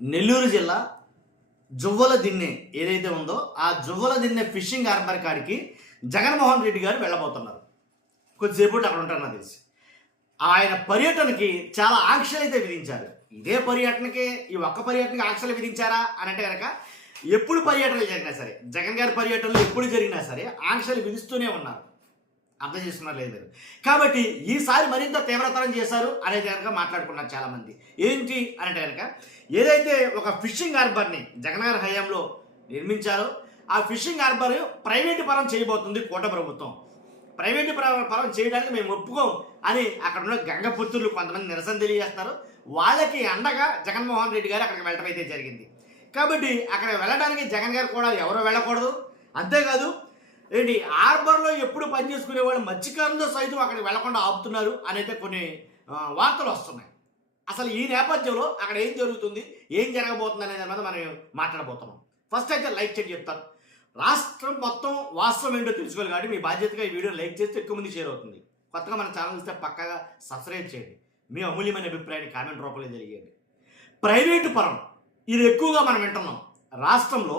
నెల్లూరు జిల్లా జువ్వల దిన్నె ఏదైతే ఉందో ఆ జువ్వల దిన్నె ఫిషింగ్ హార్బర్ కాడికి జగన్మోహన్ రెడ్డి గారు వెళ్ళబోతున్నారు. కొద్దిసేపు అక్కడ ఉంటారు నాకు తెలిసి. ఆయన పర్యటనకి చాలా ఆంక్షలు అయితే విధించారు. ఇదే పర్యటనకి ఈ ఒక్క పర్యటనకి ఆంక్షలు విధించారా అని అంటే కనుక ఎప్పుడు పర్యటనలు జరిగినా సరే, జగన్ గారి పర్యటనలు ఎప్పుడు జరిగినా సరే ఆంక్షలు విధిస్తూనే ఉన్నారు. అర్థం చేసుకున్నారు లేదు మీరు. కాబట్టి ఈసారి మరింత తీవ్రతరం చేశారు అనేది కనుక మాట్లాడుకున్నారు చాలామంది. ఏంటి అని అంటే కనుక ఏదైతే ఒక ఫిషింగ్ హార్బర్ని జగన్ గారి హయాంలో నిర్మించారో ఆ ఫిషింగ్ హార్బర్ ప్రైవేటు పరం చేయబోతుంది కూట ప్రభుత్వం. ప్రైవేటు పరం చేయడానికి మేము ఒప్పుకోం అని అక్కడ ఉన్న గంగపుత్రులు కొంతమంది నిరసన తెలియజేస్తున్నారు. వాళ్ళకి అండగా జగన్మోహన్ రెడ్డి గారు అక్కడికి వెళ్ళటం అయితే జరిగింది. కాబట్టి అక్కడ వెళ్ళడానికి జగన్ గారు కూడా ఎవరో వెళ్ళకూడదు. అంతేకాదు ఏంటి హార్బర్లో ఎప్పుడు పనిచేసుకునే వాళ్ళు మత్స్యకారులతో సైతం అక్కడికి వెళ్లకుండా ఆపుతున్నారు అనేది కొన్ని వార్తలు వస్తున్నాయి. అసలు ఈ నేపథ్యంలో అక్కడ ఏం జరుగుతుంది, ఏం జరగబోతుంది అనేది మీద మనం మాట్లాడబోతున్నాం. ఫస్ట్ అయితే లైక్ చేసి చెప్తాను. రాష్ట్రం మొత్తం వాస్తవం ఏంటో తెలుసుకోవాలి కాబట్టి మీ బాధ్యతగా ఈ వీడియో లైక్ చేస్తే ఎక్కువ మంది షేర్ అవుతుంది. కొత్తగా మన ఛానల్ ఇస్తే పక్కగా సబ్స్క్రైబ్ చేయండి. మీ అమూల్యమైన అభిప్రాయాన్ని కామెంట్ రూపంలో తెలియజేయండి. ప్రైవేటు పరం ఇది ఎక్కువగా మనం వింటున్నాం. రాష్ట్రంలో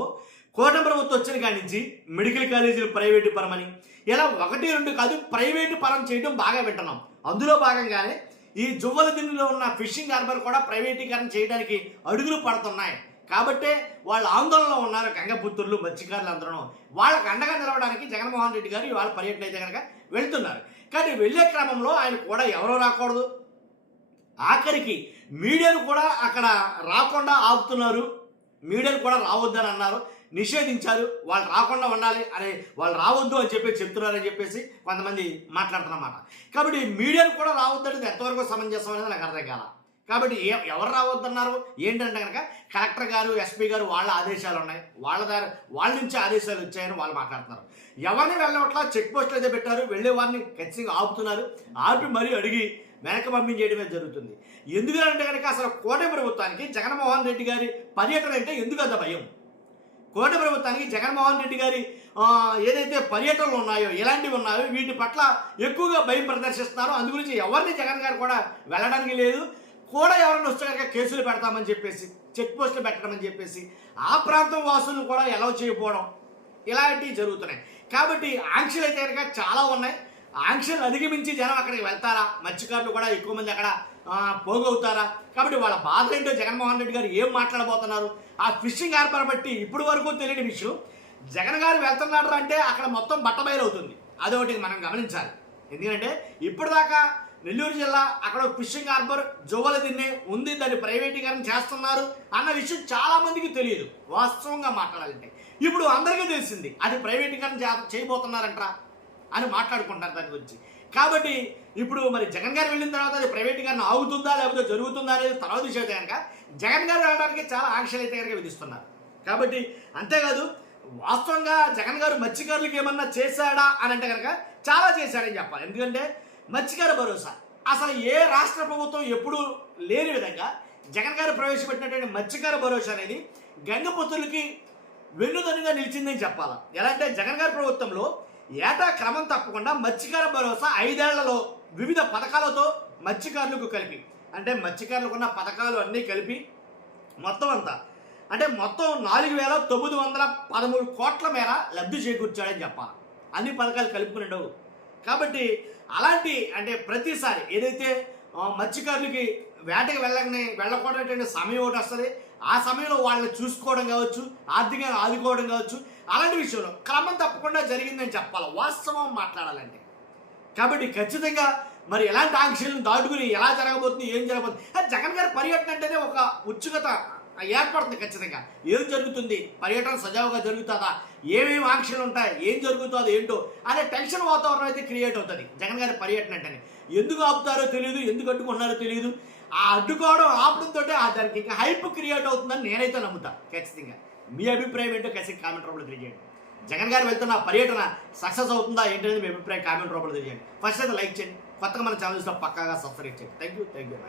కోట ప్రభుత్వం వచ్చిన కాడి నుంచి మెడికల్ కాలేజీలు ప్రైవేటు పరం అని ఇలా 1-2 కాదు ప్రైవేటు పరం చేయడం బాగా వింటున్నాం. అందులో భాగంగానే ఈ జువ్వల దిన్నెలో ఉన్న ఫిషింగ్ హార్బర్ కూడా ప్రైవేటీకరణ చేయడానికి అడుగులు పడుతున్నాయి. కాబట్టే వాళ్ళు ఆందోళనలో ఉన్నారు గంగపుత్రులు మత్స్యకారులు అందరూ. వాళ్ళకి అండగా నిలవడానికి జగన్మోహన్ రెడ్డి గారు ఇవాళ పర్యటన అయితే కనుక వెళ్తున్నారు. కానీ వెళ్ళే క్రమంలో ఆయన కూడా ఎవరో రాకూడదు, ఆఖరికి మీడియాను కూడా అక్కడ రాకుండా ఆపుతున్నారు. మీడియాను కూడా రావద్దని అన్నారు, నిషేధించారు. వాళ్ళు రాకుండా ఉండాలి అని వాళ్ళు రావద్దు అని చెప్తున్నారని చెప్పేసి కొంతమంది మాట్లాడుతున్నమాట. కాబట్టి మీడియాను కూడా రావద్దని ఎంతవరకు సమంజసం అనేది నాకు అర్థం కాల. కాబట్టి ఎవరు రావద్దన్నారు ఏంటంటే కనుక కలెక్టర్ గారు, ఎస్పీ గారు వాళ్ళ ఆదేశాలు ఉన్నాయి, వాళ్ళ నుంచి ఆదేశాలు వచ్చాయని వాళ్ళు మాట్లాడుతున్నారు. ఎవరిని వెళ్ళవట్లా చెక్ పోస్టులు అయితే పెట్టారు, వెళ్ళే వారిని ఖచ్చితంగా ఆపుతున్నారు. ఆపి మరీ అడిగి వెనక్కి పంపించేయడమే జరుగుతుంది. ఎందుకంటే కనుక అసలు కూటమి ప్రభుత్వానికి జగన్మోహన్ రెడ్డి గారి పర్యటన అంటే ఎందుకు అంత భయం? కూటమి ప్రభుత్వానికి జగన్మోహన్ రెడ్డి గారి ఏదైతే పర్యటనలు ఉన్నాయో, ఎలాంటివి ఉన్నాయో వీటి పట్ల ఎక్కువగా భయం ప్రదర్శిస్తున్నారు. అందుగురించి ఎవరిని జగన్ గారు కూడా వెళ్ళడానికి లేదు. కూడా ఎవరైనా వస్తే కనుక కేసులు పెడతామని చెప్పేసి, చెక్ పోస్టులు పెట్టడమని చెప్పేసి ఆ ప్రాంతం వాసులను కూడా ఎలా చేయకపోవడం ఇలాంటివి జరుగుతున్నాయి. కాబట్టి ఆంక్షలు అయితే కనుక చాలా ఉన్నాయి. ఆంక్షలు అధిగమించి జనం అక్కడికి వెళ్తారా, మత్స్యకారులు కూడా ఎక్కువ మంది అక్కడ పోగవుతారా? కాబట్టి వాళ్ళ బాధ ఏంటో జగన్మోహన్ రెడ్డి గారు ఏం మాట్లాడబోతున్నారు, ఆ ఫిషింగ్ హార్బర్ బట్టి ఇప్పుడు వరకు తెలియని విషయం. జగన్ గారు వెళ్తున్నాడు అంటే అక్కడ మొత్తం బట్టబయలవుతుంది. అదొకటి మనం గమనించాలి. ఎందుకంటే ఇప్పటిదాకా నెల్లూరు జిల్లా అక్కడ ఫిషింగ్ హార్బర్ జువ్వల దిన్నె ఉంది, దాన్ని ప్రైవేటీకరణ చేస్తున్నారు అన్న విషయం చాలా మందికి తెలియదు. వాస్తవంగా మాట్లాడాలంటే ఇప్పుడు అందరికీ తెలిసింది అది ప్రైవేటీకరణ చేయబోతున్నారంటారా అని మాట్లాడుకుంటారు దాని గురించి. కాబట్టి ఇప్పుడు మరి జగన్ గారు వెళ్ళిన తర్వాత అది ప్రైవేటీకరణ ఆగుతుందా లేకపోతే జరుగుతుందా అనేది తర్వాత విషయం కనుక జగన్ గారు వెళ్ళడానికి చాలా ఆంక్షలు అయితే కనుక విధిస్తున్నారు. కాబట్టి అంతేకాదు వాస్తవంగా జగన్ గారు మత్స్యకారులకు ఏమన్నా చేశాడా అని అంటే కనుక చాలా చేశాడని చెప్పాలి. ఎందుకంటే మత్స్యకార భరోసా అసలు ఏ రాష్ట్ర ప్రభుత్వం ఎప్పుడూ లేని విధంగా జగన్ గారు ప్రవేశపెట్టినటువంటి మత్స్యకార భరోసా అనేది గంగపుత్రులకి వెన్నుదన్నుగా నిలిచిందని చెప్పాలి. ఎలా అంటే జగన్ గారి ప్రభుత్వంలో ఏటా క్రమం తప్పకుండా మత్స్యకార భరోసా 5 ఏళ్లలో వివిధ పథకాలతో మత్స్యకారులకు కలిపి, అంటే మత్స్యకారులకు ఉన్న పథకాలు అన్నీ కలిపి మొత్తం అంతా అంటే మొత్తం 4,913 కోట్ల మేర లబ్ధి చేకూర్చాడని చెప్పాలి. అన్ని పథకాలు కలుపుకుని ఉండవు. కాబట్టి అలాంటి అంటే ప్రతిసారి ఏదైతే మత్స్యకారులకి వేటకి వెళ్ళకూడనటువంటి సమయం ఒకటి వస్తుంది. ఆ సమయంలో వాళ్ళని చూసుకోవడం కావచ్చు, ఆర్థికంగా ఆదుకోవడం కావచ్చు, అలాంటి విషయంలో క్రమం తప్పకుండా జరిగిందని చెప్పాలి వాస్తవం మాట్లాడాలంటే. కాబట్టి ఖచ్చితంగా మరి ఎలాంటి ఆంక్షలను దాటుకుని ఎలా జరగబోతుంది, ఏం జరగబోతుంది, జగన్ గారి పర్యటన అంటేనే ఒక ఉత్సుకత ఏర్పడుతుంది. ఖచ్చితంగా ఏం జరుగుతుంది, పర్యటన సజావుగా జరుగుతుందా, ఏమేమి ఆంక్షలు ఉంటాయి, ఏం జరుగుతుందో ఏంటో అనే టెన్షన్ వాతావరణం అయితే క్రియేట్ అవుతుంది జగన్ గారి పర్యటన అంటేనే. ఎందుకు ఆపుతారో తెలియదు, ఎందుకు అడ్డుకున్నారో తెలియదు. ఆ అడ్డుకోవడం ఆపడంతో దానికి ఇంకా హైప్ క్రియేట్ అవుతుందని నేనైతే నమ్ముతా. ఖచ్చితంగా మీ అభిప్రాయం ఏంటో ఖచ్చితంగా కామెంట్ రూపంలో తెలియజేయండి. జగన్ గారు వెళ్తున్న పర్యటన సక్సెస్ అవుతుందా ఏంటనేది మీ అభిప్రాయం కామెంట్ రూపంలో తెలియజేయండి. ఫస్ట్ అయితే లైక్ చేయండి. కొత్తగా మన ఛానల్ పక్కాగా సబ్స్క్రైబ్ చేయండి. Thank you.